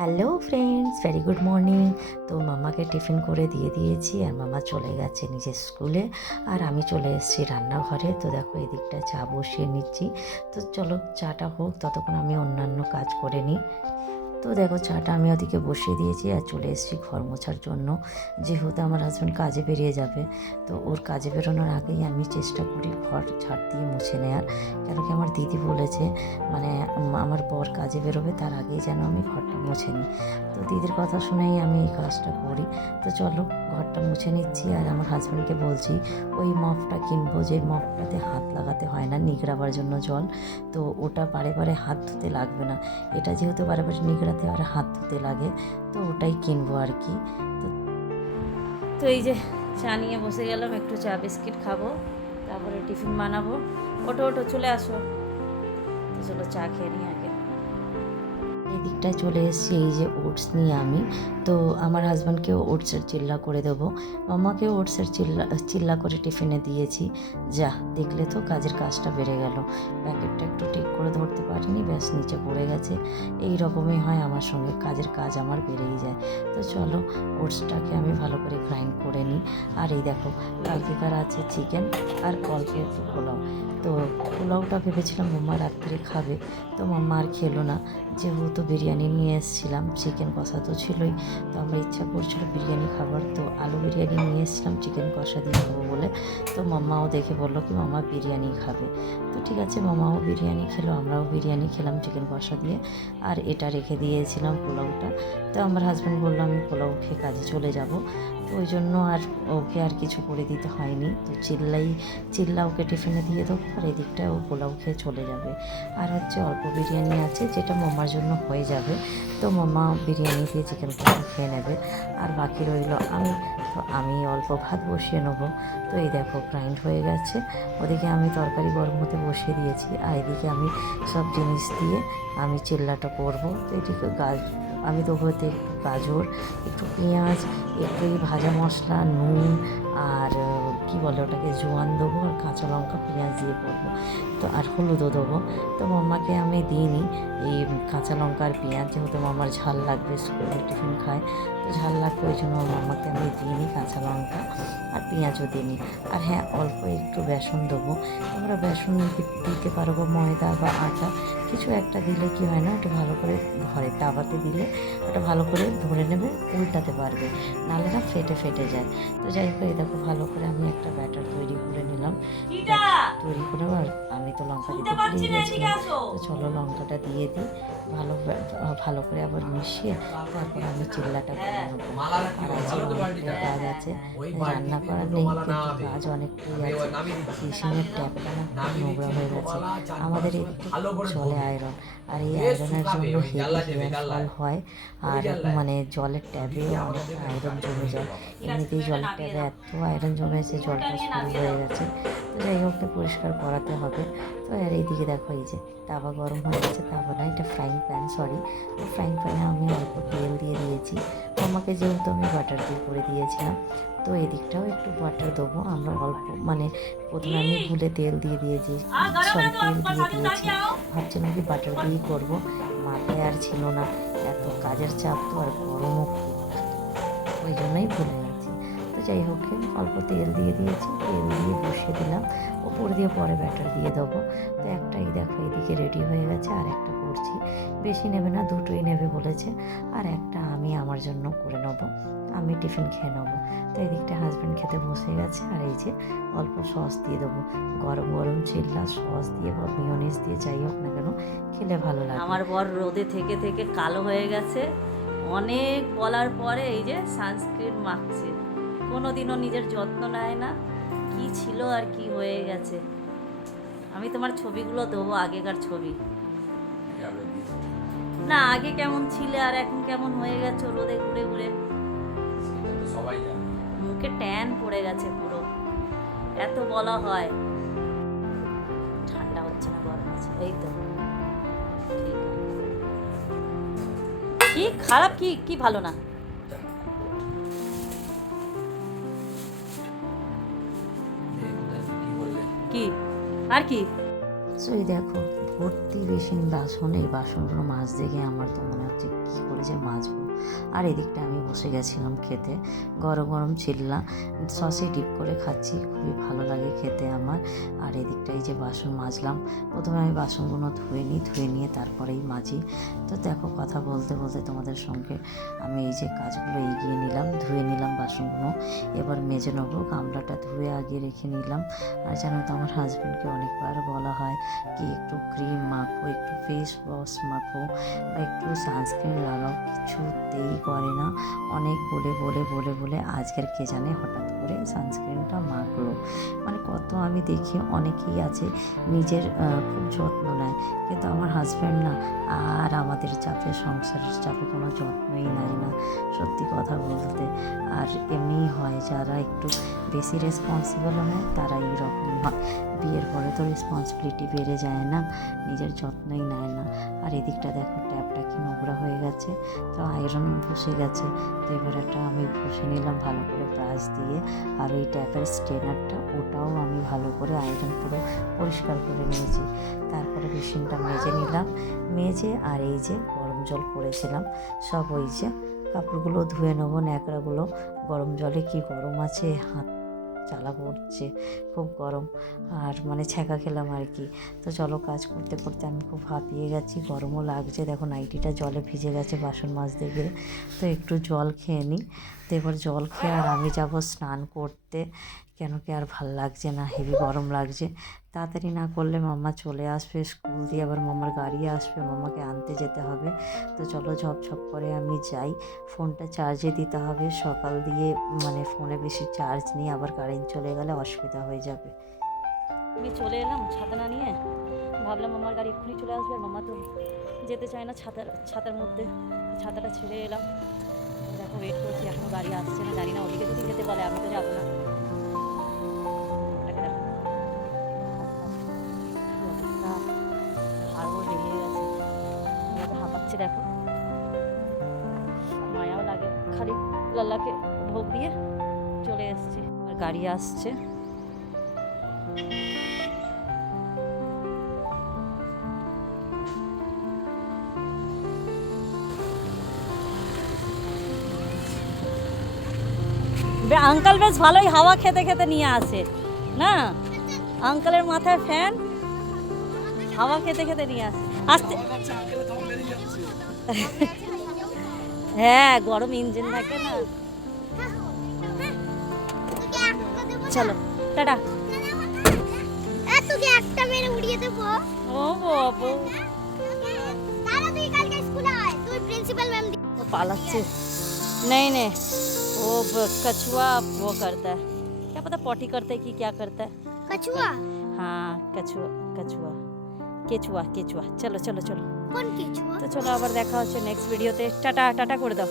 Hello friends, very good morning. তো মামাকে tiffin করে দিয়ে দিয়েছি আর মামা চলে গেছে নিজের স্কুলে, আর আমি চলে এসেছি রান্নাঘরে। তো দেখো এদিকটা চা বসিয়ে নিচ্ছি। তো চলো চাটা হোক, ততক্ষণ আমি অন্যান্য কাজ করে নিই। তো দেখো চাটা আমি ওদিকে বসিয়ে দিয়েছি আর চলে এসেছি ঘর মোছার জন্য, যেহেতু আমার হাজব্যান্ড কাজে বেরিয়ে যাবে। তো ওর কাজে বেরোনোর আগেই আমি চেষ্টা করি ঘর ঝাড় দিয়ে মুছে নেওয়ার, কেন কি আমার দিদি বলেছে মানে আমার বর কাজে বেরোবে তার আগেই যেন আমি ঘরটা মুছে নিই। তো দিদির কথা শুনেই আমি এই কাজটা করি। তো চলো ঘরটা মুছে নিচ্ছি আর আমার হাজব্যান্ডকে বলছি ওই মপটা কিনবো, যে মপটাতে হাত লাগাতে হয় না নিগড়াবার জন্য জল। তো ওটা বারে বারে হাত ধুতে লাগবে না, এটা যেহেতু বারে বারে নিগড়াতে আর হাত ধুতে লাগে, তো ওটাই কিনবো আর কি। তো এই যে চা নিয়ে বসে গেলাম, একটু চা বিস্কিট খাবো, তারপরে টিফিন বানাবো। ওঠো ওঠো চলে আসো। তো চলো চা খেয়ে নিই আগে। এই দিকটায় চলে এসেছি এই যে ওটস নিয়ে আমি। তো আমার হাজব্যান্ডকেও ওটসের চিল্লা করে দেবো, মামাকেও ওটসের চিল্লা করে টিফিনে দিয়েছি। যা দেখলে তো কাজের কাজটা বেড়ে গেল, প্যাকেটটা একটু ঠিক করে ধরতে পারিনি, ব্যাস নিচে পড়ে গেছে। এই রকমই হয় আমার সঙ্গে, কাজের কাজ আমার বেড়েই যায়। তো চলো ওটসটাকে আমি ভালো করে গ্রাইন্ড করে নিই। আর এই দেখো কালকেকার আছে চিকেন আর অল্প একটু পোলাও। তো পোলাওটা ভেবেছিলাম মাম্মা রাত্রে খাবে, তো মাম্মা আর খেলো না। যেহেতু বিরিয়ানি নিয়ে এসেছিলাম, চিকেন কষা তো ছিলই, তো আমরা ইচ্ছা করছিল বিরিয়ানি খাবার, তো আলু বিরিয়ানি নিয়ে এসেছিলাম চিকেন কষা দিয়ে খাবো বলে। তো মাম্মাও দেখে বললো কি মাম্মা বিরিয়ানি খাবে। তো ঠিক আছে মামাও বিরিয়ানি খেলো, আমরাও বিরিয়ানি খেলাম চিকেন কষা দিয়ে। আর এটা রেখে দিয়েছিলাম পোলাওটা। তো আমার হাজব্যান্ড বললো আমি পোলাও খেয়ে কাজে চলে যাব, তো ওই জন্য আর ওকে আর কিছু করে দিতে হয়নি। তো চিল্লা ওকে টিফিনে দিয়ে দেবো, আর এদিকটা ও পোলাও খেয়ে চলে যাবে। আর হচ্ছে অল্প বিরিয়ানি আছে যেটা মামার জন্য হয়ে যাবে, তো মামা বিরিয়ানি দিয়ে চিকেন কষা খেয়ে নেবে। আর বাকি রইল আমি অল্প ভাত বসিয়ে নেবো। তো এই দেখো গ্রাইন্ড হয়ে গেছে, ওদিকে আমি তরকারি গরম হতে বসিয়ে দিয়েছি, আর এদিকে আমি সব জিনিস দিয়ে আমি চিল্লাটা করবো। তো এদিকে আমি দেবো এতে একটু গাজর, একটু পেঁয়াজ, একটু এই ভাজা মশলা, নুন, আর কি বলে ওটাকে জোয়ান দেবো, আর কাঁচা লঙ্কা পেঁয়াজ দিয়ে করবো। তো আর হলুদও দেবো। তো মাম্মাকে আমি দিইনি এই কাঁচা লঙ্কা আর পেঁয়াজ, যেহেতু মামার ঝাল লাগবে, স্কুলে টিফিন খায় তো ঝাল লাগবে, ওই জন্য মাম্মাকে আমি দিইনি কাঁচা লঙ্কা আর পেঁয়াজও দিইনি। আর হ্যাঁ অল্প একটু বেসন দেবো, তোমরা বেসন দিতে পারো বা ময়দা বা আটা, কিছু একটা দিলে কি হয় না, ওটা ভালো করে ধরে, তাওয়াতে দিলে ওটা ভালো করে ধরে নেবে, উল্টাতে পারবে, নাহলে না ফেটে ফেটে যায়। তো যাই হোক এই দেখো ভালো করে আমি একটা ব্যাটার তৈরি করে নিলাম। তৈরি করে আর আমি তো লঙ্কা দিতে ভুলে গিয়েছিলাম, তো চলো লঙ্কাটা দিয়ে দিই, ভালো করে আবার মিশিয়ে তারপর আমি চিল্লাটা করে নেবো। আর আজকে অনেকটাই কাজ আছে, রান্না করার নেই কিন্তু কাজ অনেকটাই আছে। কিচেনের ট্যাপটা না খুব নোংরা হয়ে গেছে, আমাদের এদিকে জলে আয়রন, আর এই আয়রনের জন্য হেভি হেয়ার ফল হয়, আর মানে জলের ট্যাবে অনেকটা আয়রন জমে যায়। এমনিতেই জলের ট্যাবে এত আয়রন জমেছে, জলটা শুরু হয়ে গেছে। তো যাই হোক পরিষ্কার করাতে হবে। তো আর এইদিকে দেখো এই যে তাওয়া গরম হয়ে গেছে, তাওয়া না এটা ফ্রাইং প্যান, সরি। তো ফ্রাইং প্যানে আমি অল্প তেল দিয়ে দিয়েছি, আমাকে যেহেতু আমি বাটার দিয়ে করে দিয়েছিলাম, তো এদিকটাও একটু বাটার দেবো। আমরা অল্প মানে প্রথমে আমি ভুলে তেল দিয়ে দিয়েছি, সরি তেল দিয়ে দিয়েছি, ভাবছিলাম কি বাটার দিয়েই করবো, মাথায় আর ছিল না, এত কাজের চাপ তো আর গরমও খুব, ওই জন্যই ভুলে গেছি। তো যাই হোক অল্প তেল দিয়ে দিয়েছি, তেল দিয়ে বসিয়ে দিলাম, ওপর দিয়ে পরে ব্যাটার দিয়ে দেবো। তো একটাই দেখো এদিকে রেডি হয়ে গেছে, আর একটা করছি, বেশি নেবে না, দুটোই নেবে বলেছে, আর একটা আমি আমার জন্য করে নেবো, আমি টিফিন খেয়ে নেবো। তো এদিকটা হাজব্যান্ড খেতে বসে গেছে, আর এই যে অল্প সস দিয়ে দেবো, গরম গরম চিল্লা সস দিয়ে বা মিওনিজ দিয়ে যাই হোক না কেন খেলে ভালো লাগে। আমার বর রোদে থেকে থেকে কালো হয়ে গেছে, অনেক বলার পরে এই যে সানস্ক্রিন মাখছে, কোনোদিনও নিজের যত্ন নেয় না, কি ছিল আর কি হয়ে গেছে। আমি তোমার ছবিগুলো দেবো, আগেকার ছবি, না আগে কেমন ছিলে আর এখন কেমন হয়ে গেছো রোদে ঘুরে ঘুরে, মুখে ট্যান পড়ে গেছে পুরো, এত বলা হয়। ঠান্ডা হচ্ছে না গরম আছে, এই তো কি খারাপ, কি কি ভালো না, কি আর কি। সো এই দেখো ভর্তি বেসিন বাসন, এই বাসনগুলো মাছ দেখে আমার তো মনে হচ্ছে কী করে যে মাজবো। আর এদিকটা আমি বসে গেছিলাম খেতে, গরম গরম চিল্লা সসে ডিপ করে খাচ্ছি, খুবই ভালো লাগে খেতে আমার। আর এদিকটা এই যে বাসন মাজলাম, প্রথমে আমি বাসনগুলো ধুয়ে নিই, ধুয়ে নিয়ে তারপরেই মাজি। তো দেখো কথা বলতে বলতে তোমাদের সঙ্গে আমি এই যে কাজগুলো এগিয়ে নিলাম, ধুয়ে নিলাম বাসনগুলো, এবার মেজে নেবো। গামলাটা ধুয়ে আগে রেখে নিলাম। আর জানো তো আমার হাজব্যান্ডকে অনেকবার বলা হয় কি একটু ক্রিম মাখো, একটু ফেস ওয়াশ মাখো, বা একটু সানস্ক্রিন লাগাও, কিছুতেই করে না। অনেক বলে বলে বলে বলে আজকের কে জানে হঠাৎ করে সানস্ক্রিনটা মাখলো। মানে কত আমি দেখি অনেকেই আছে নিজের খুব যত্ন নেয়, কিন্তু আমার হাজব্যান্ড না, আর আমাদের চাপে, সংসারের চাপে কোনো যত্নই নেয় না সত্যি কথা বলতে। আর এমনিই হয়, যারা একটু বেশি রেসপন্সিবল হয় তারা এইরকম হয়। বিয়ের পরে তো রেসপন্সিবিলিটি বেড়ে যায় না, নিজের যত্নই নেয় না। আর এদিকটা দেখো ট্যাপটা কি নোংরা হয়ে গেছে, তো আয়রন বসে গেছে। তো এবার একটা আমি ঘষে নিলাম ভালো করে ব্রাশ দিয়ে। আর ওই ট্যাপের স্ট্রেনারটা ওটাও আমি ভালো করে আয়রন পুরো পরিষ্কার করে নিয়েছি। তারপরে মেশিনটা মেজে নিলাম, মেজে আর এই যে গরম জল করেছিলাম সব ওই যে কাপড়গুলো ধুয়ে নেবো, ন্যাকড়াগুলো গরম জলে কি গরম আছে, হাত জ্বালা করছে, খুব গরম। আর মানে ছ্যাঁকা খেলাম আর কি। তো চলো কাজ করতে করতে আমি খুব হাঁপিয়ে গেছি, গরমও লাগছে। দেখো নাইটিটা জলে ভিজে গেছে বাসন মাজতে গিয়ে। তো একটু জল খেয়ে নিই। তো এবার জল খেয়ে আর আমি যাব স্নান করতে, কেন কি আর ভাল লাগছে না, হেভি গরম লাগছে। তাড়াতাড়ি না করলে মাম্মা চলে আসবে স্কুল দিয়ে, আবার মাম্মার গাড়ি আসবে, মাম্মাকে আনতে যেতে হবে। তো চলো ঝপঝপ করে আমি যাই, ফোনটা চার্জে দিতে হবে। সকাল দিয়ে মানে ফোনে বেশি চার্জ নেই, আবার কারেন্ট চলে গেলে অসুবিধা হয়ে যাবে। আমি চলে এলাম ছাতা না নিয়ে, ভাবলাম মামার গাড়ি এক্ষুনি চলে আসবে, আর মামা তো যেতে চায় না ছাতার মধ্যে। ছাতাটা ছেড়ে এলাম, দেখো ওয়েট করছি, এখনো গাড়ি আসছে না। জানি না ওদিকে যদি যেতে বলে আমি তো যাবো না। এটাকে দেখো কি অবস্থা, হাড়গোড় বেরিয়ে গেছে, আমাকে হাঁপাচ্ছে দেখো। মায়াও লাগে, খালি লাল্লাকে ভোগ দিয়ে চলে এসছি। আর গাড়ি আসছে। আঙ্কাল বেশ ভালোই হাওয়া খেতে খেতে নিয়ে আসে না, আঙ্কালের মাথায় ফ্যান, হাওয়া খেতে খেতে নিয়ে আসে। আসতে হ্যাঁ, গরম ইঞ্জিন থাকে না। চলো টাটা। তোকে একটা মেরে উড়িয়ে দেবো। ও বাবু, তারা তুই কালকে স্কুলে আয়, তুই প্রিন্সিপাল ম্যাম। वो पालक नहीं नहीं, वो कछुआ वो करता है, क्या पता पॉटी करता है कि क्या करता है। कछुआ? हाँ कछुआ कछुआ কেচুয়া কেচুয়া। চলো চলো চলো, কোন কেচুয়া? তো চলো আবার দেখা হচ্ছে নেক্সট ভিডিওতে। টাটা টাটা করে দাও।